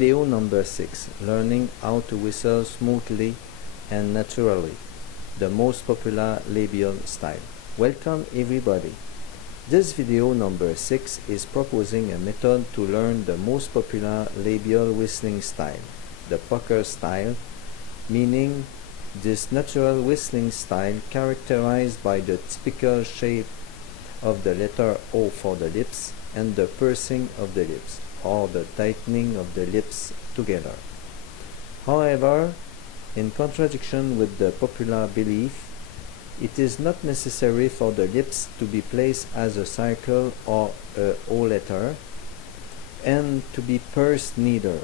Video number 6, learning how to whistle smoothly and naturally, the most popular labial style. Welcome everybody. This video number 6 is proposing a method to learn the most popular labial whistling style, the pucker style, meaning this natural whistling style characterized by the typical shape of the letter O for the lips and the pursing of the lips, or the tightening of the lips together. However, in contradiction with the popular belief, it is not necessary for the lips to be placed as a circle or a O letter, and to be pursed neither.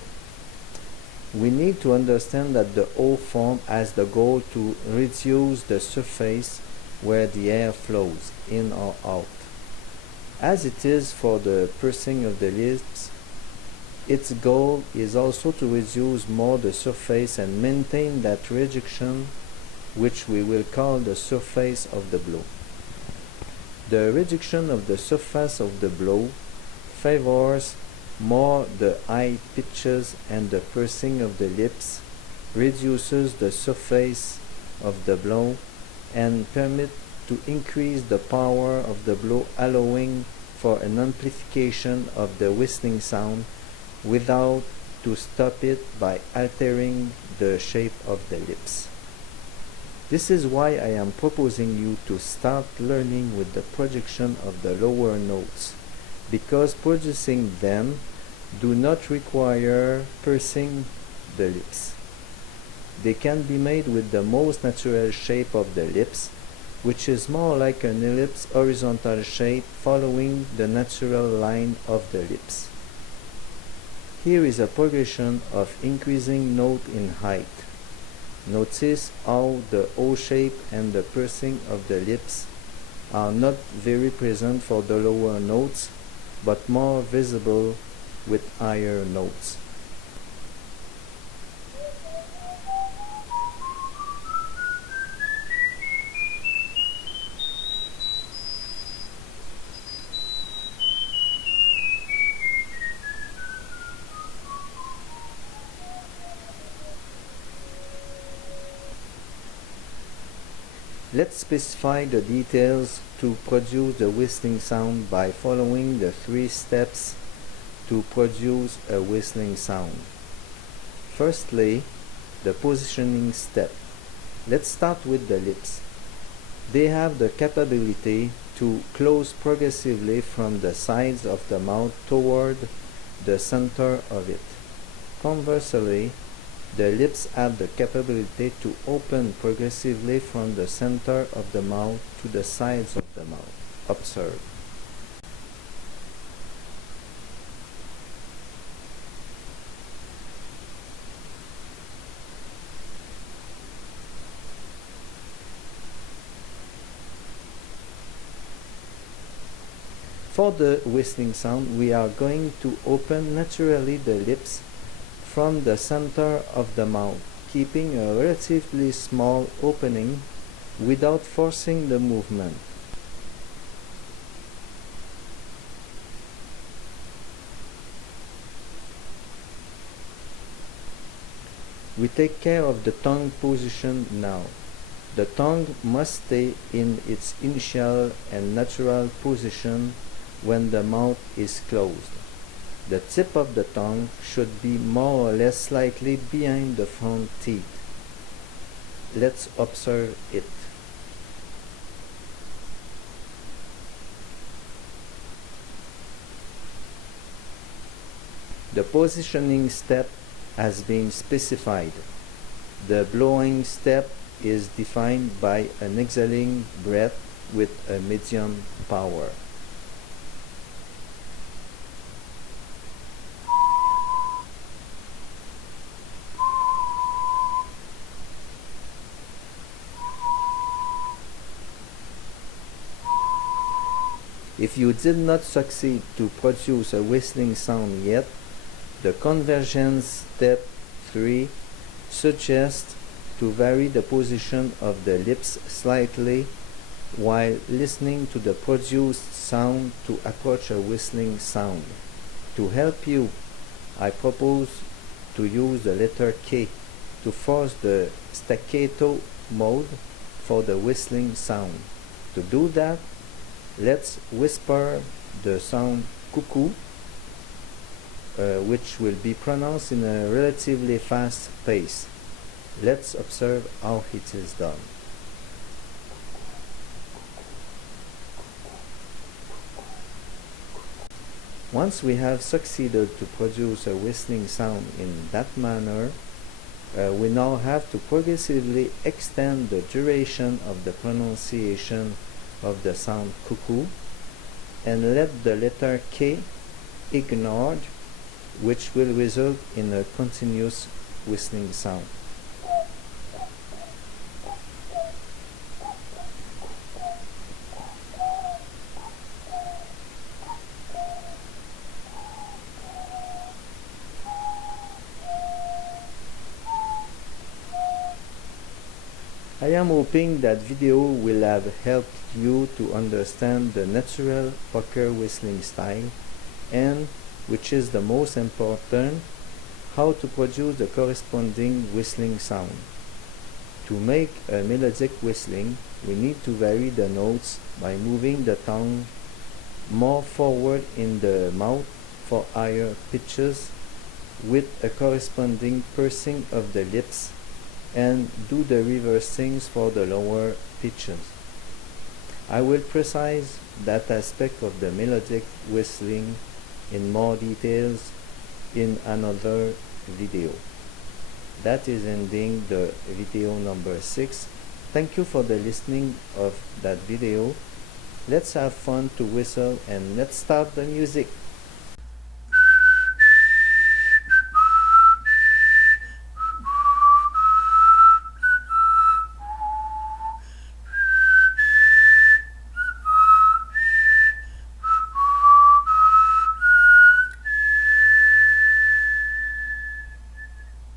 We need to understand that the O form has the goal to reduce the surface where the air flows in or out. As it is for the pursing of the lips, its goal is also to reduce more the surface and maintain that reduction, which we will call the surface of the blow. The reduction of the surface of the blow favors more the high pitches, and the pursing of the lips reduces the surface of the blow and permit to increase the power of the blow, allowing for an amplification of the whistling sound without to stop it by altering the shape of the lips. This is why I am proposing you to start learning with the projection of the lower notes, because producing them do not require pursing the lips. They can be made with the most natural shape of the lips, which is more like an ellipse horizontal shape following the natural line of the lips. Here is a progression of increasing note in height. Notice how the O shape and the pursing of the lips are not very present for the lower notes, but more visible with higher notes. Let's specify the details to produce the whistling sound by following the 3 steps to produce a whistling sound. Firstly, the positioning step. Let's start with the lips. They have the capability to close progressively from the sides of the mouth toward the center of it. Conversely, the lips have the capability to open progressively from the center of the mouth to the sides of the mouth. Observe. For the whistling sound, we are going to open naturally the lips from the center of the mouth, keeping a relatively small opening without forcing the movement. We take care of the tongue position now. The tongue must stay in its initial and natural position when the mouth is closed. The tip of the tongue should be more or less slightly behind the front teeth. Let's observe it. The positioning step has been specified. The blowing step is defined by an exhaling breath with a medium power. If you did not succeed to produce a whistling sound yet, the convergence step 3 suggests to vary the position of the lips slightly while listening to the produced sound to approach a whistling sound. To help you, I propose to use the letter K to force the staccato mode for the whistling sound. To do that, let's whisper the sound cuckoo, which will be pronounced in a relatively fast pace. Let's observe how it is done. Once we have succeeded to produce a whistling sound in that manner, we now have to progressively extend the duration of the pronunciation of the sound cuckoo and let the letter K ignored, which will result in a continuous whistling sound. I am hoping that video will have helped you to understand the natural poker whistling style and, which is the most important, how to produce the corresponding whistling sound. To make a melodic whistling, we need to vary the notes by moving the tongue more forward in the mouth for higher pitches with a corresponding pursing of the lips, and do the reverse things for the lower pitches. I will precise that aspect of the melodic whistling in more details in another video. That is ending the video number 6. Thank you for the listening of that video. Let's have fun to whistle and let's start the music.